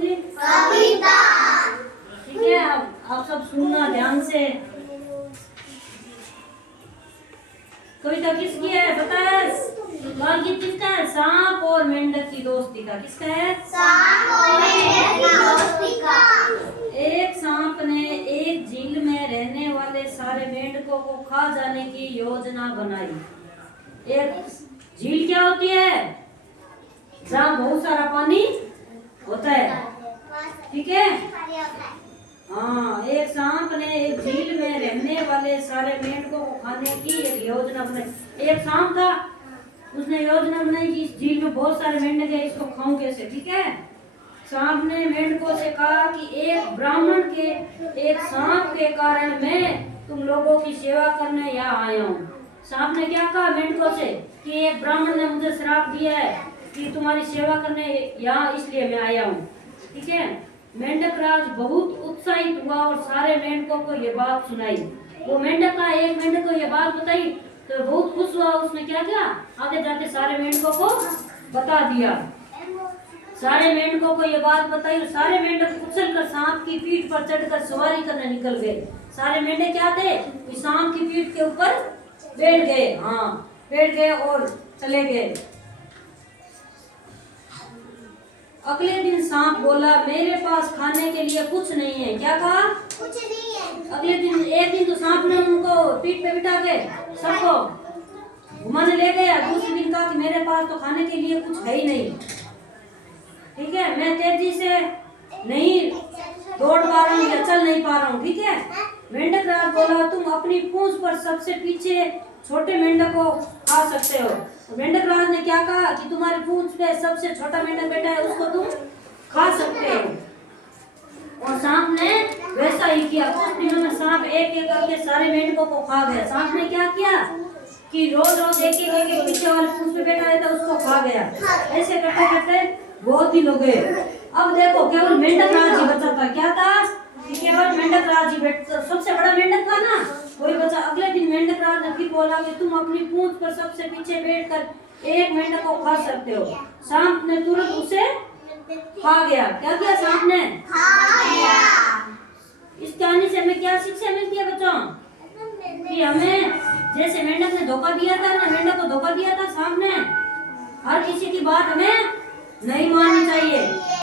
होगी? कविता। ठीक है, अब आप सब सुनना ध्यान से। कविता किसकी है बताए? बालगीत किसका है? सांप और मेंढक की दोस्ती का। किसका है? सांप और मेंढक की दोस्ती का। एक सांप ने एक झील में रहने वाले सारे मेंढकों को खा जाने की योजना बनाई। एक झील क्या होती है? जहाँ बहुत सारा पानी होता है। ठीक है, हाँ, एक सांप ने एक झील में रहने वाले सारे मेंढकों को खाने की एक योजना बनाई। एक सांप था, उसने योजना बनाई कि इस झील में बहुत सारे मेंढक है, इसको खाऊं कैसे। ठीक है, सांप ने मेंढकों से कहा कि एक ब्राह्मण के एक सांप के कारण मैं तुम लोगों की सेवा करने यहाँ आया हूँ। सांप ने क्या कहा मेंढकों से कि एक ब्राह्मण ने मुझे श्राप दिया है कि तुम्हारी सेवा करने यहाँ, इसलिए मैं आया हूँ। ठीक है, मेंढक राज बहुत उत्साहित हुआ और सारे मेंढकों को ये बात सुनाई। वो मेंढक का एक मेंढक को ये बात बताई तो बहुत खुश हुआ। उसने क्या किया, आगे जाके सारे मेंढकों को बता दिया। सारे मेंढकों को ये बात बताई और सारे मेंढक उछल कर सांप की पीठ पर चढ़कर सवारी करने निकल गए। सारे मेंढक क्या थे कि सांप की पीठ के ऊपर बैठ गए। हाँ, बैठ गए और चले गए। अगले दिन सांप बोला मेरे पास खाने के लिए कुछ नहीं है। क्या कहा? कुछ नहीं है। अगले दिन, एक दिन तो सांप ने उनको पीठ पे बिठा के सबको घुमाने ले गया। दूसरे दिन कहा कि मेरे पास तो खाने के लिए कुछ है ही नहीं। ठीक है, मैं तेजी से नहीं दौड़ पा रहा हूँ या चल नहीं पा रहा हूँ। ठीक है, मेंढक राज बोला तुम अपनी पूंछ पर सबसे पीछे छोटे मेंढक को खा सकते हो। मेंढक राज ने क्या कहा कि तुम्हारी पूंछ पे सबसे छोटा मेंढक बैठा है, उसको तुम खा सकते हो। और सांप ने वैसा ही किया। कुछ दिनों में सांप एक एक करके सारे मेंढकों को खा गया। सांप ने क्या किया कि रोज रोज एक एक पीछे वाले पूंछ पे बैठा रहता उसको खा गया। ऐसे करते करते बहुत दिन हो गए। अब देखो केवल मेंढक राज ही बचा था। क्या था कि केवल मेंढक राज ही सबसे बड़ा मेंढक था ना, वही बचा। अगले दिन मेंढक राज ने फिर बोला कि तुम अपनी पूंछ पर सबसे पीछे बैठकर एक मेंढक को खा सकते हो। सांप ने तुरंत उसे खा गया। क्या किया सांप ने? खा गया। इस कहानी से हमें क्या शिक्षा मिलती है बच्चों? कि हमें जैसे मेंढक ने धोखा दिया था ना, मेंढक को धोखा दिया था सांप ने, हर किसी की बात हमें नहीं माननी चाहिए।